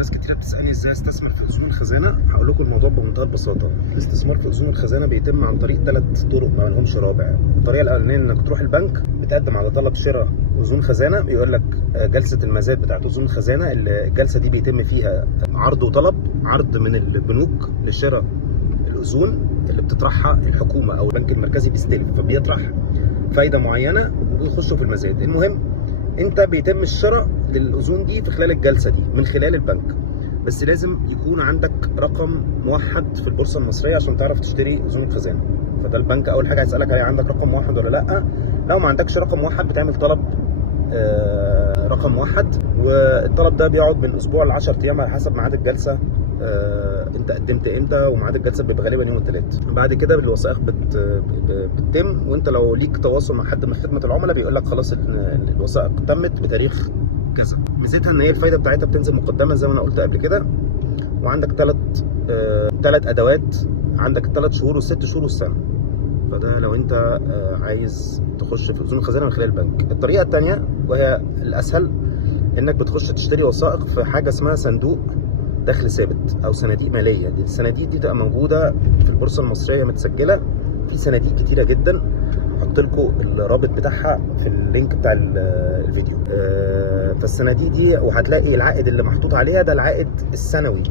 ناس كتير بتسالني ازاي استثمر في اذون الخزانه. هقول لكم الموضوع بمنتهى البساطه. الاستثمار في اذون الخزانه بيتم عن طريق 3 طرق ما لهمش رابع. الطريقه الاولانيه انك تروح البنك بتقدم على طلب شراء اذون خزانه، بيقول لك جلسه المزاد بتاعت اذون الخزانه. الجلسه دي بيتم فيها عرض وطلب، عرض من البنوك لشراء الاذون اللي بتطرحها الحكومه او البنك المركزي بيستلف، فبيطرح فايده معينه ويخشوا في المزاد. المهم انت بيتم الشراء للاذون دي في خلال الجلسه دي من خلال البنك، بس لازم يكون عندك رقم موحد في البورصه المصريه عشان تعرف تشتري اذون الخزانه. فده البنك اول حاجه هيسالك عليها، عندك رقم موحد ولا لا. لو ما عندكش رقم موحد بتعمل طلب رقم موحد، والطلب ده بيقعد من اسبوع ل 10 ايام على حسب ميعاد الجلسه. انت قدمت امتى، وميعاد الجلسه بيبقى غالبا يوم الثلاث. بعد كده الوثائق بتتم، وانت لو ليك تواصل مع حد من خدمه العملاء بيقول لك خلاص الوثائق تمت بتاريخ كذا. ميزتها ان هي الفايده بتاعتها بتنزل مقدما زي ما انا قلت قبل كده، وعندك ثلاث ادوات، عندك ال3 شهور وال6 شهور والسنه. فده لو انت عايز تخش في اذون الخزانه من خلال البنك. الطريقه الثانيه وهي الاسهل، انك بتخش تشتري وثائق في حاجه اسمها صندوق دخل ثابت او صناديق ماليه. الصناديق دي تبقى موجوده في البورصه المصريه متسجله، في صناديق كتيره جدا. هحط لكم الرابط بتاعها في اللينك بتاع الفيديو. فالصناديق دي وهتلاقي العائد اللي محطوط عليها ده العائد السنوي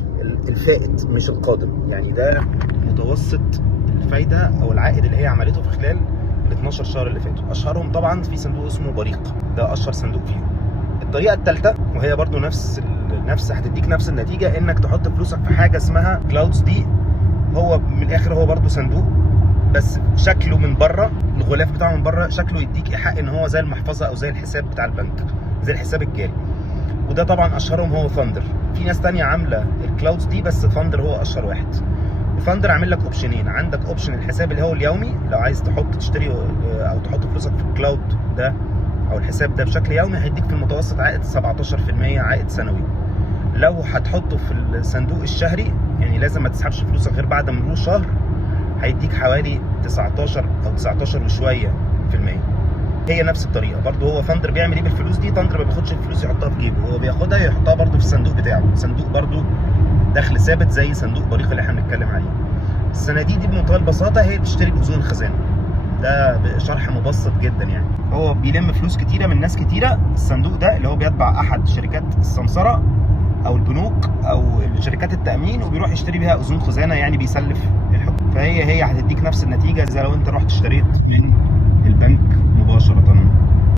الفائت مش القادم، يعني ده متوسط الفايده او العائد اللي هي عملته في خلال ال 12 شهر اللي فاتوا. اشهرهم طبعا في صندوق اسمه بريق، ده اشهر صندوق فيهم. الطريقه الثالثه وهي برضو هتديك نفس النتيجه، انك تحط فلوسك في حاجه اسمها كلاودز. دي هو من الاخر هو برضو صندوق، بس شكله من بره، الغلاف بتاعه من بره شكله يديك ايحاء ان هو زي المحفظه او زي الحساب بتاع البنك، زي الحساب الجاري. وده طبعا اشهرهم هو ثاندر. في ناس تانية عامله الكلاودز دي، بس ثاندر هو اشهر واحد. وثاندر عامل لك اوبشنين، عندك اوبشن الحساب اللي هو اليومي، لو عايز تشتري او تحط فلوسك في الكلاود ده او الحساب ده بشكل يومي، هيديك في المتوسط عائد 17% عائد سنوي. لو هتحطه في الصندوق الشهري، يعني لازم ما تسحبش فلوسك غير بعد مرور شهر، هيديك حوالي 19 او 19 وشويه في المية. هي نفس الطريقه برضه. هو ثاندر بيعمل ايه بالفلوس دي؟ ثاندر ما بياخدش الفلوس يحطها في جيبه، هو بياخدها يحطها برضه في الصندوق بتاعه، صندوق برضه دخل ثابت زي صندوق بريق اللي احنا بنتكلم عليه. الصناديق دي بمنتهى البساطه هي بتشتري باذون الخزانه. ده بشرح مبسط جدا يعني. هو بيلم فلوس كتيره من ناس كتيره. الصندوق ده اللي هو بيتبع احد شركات السمسره او البنوك او شركات التامين، وبيروح يشتري بيها اذون خزانه، يعني بيسلف الحكومه. فهي هتديك نفس النتيجه زي لو انت رحت اشتريت من البنك مباشره.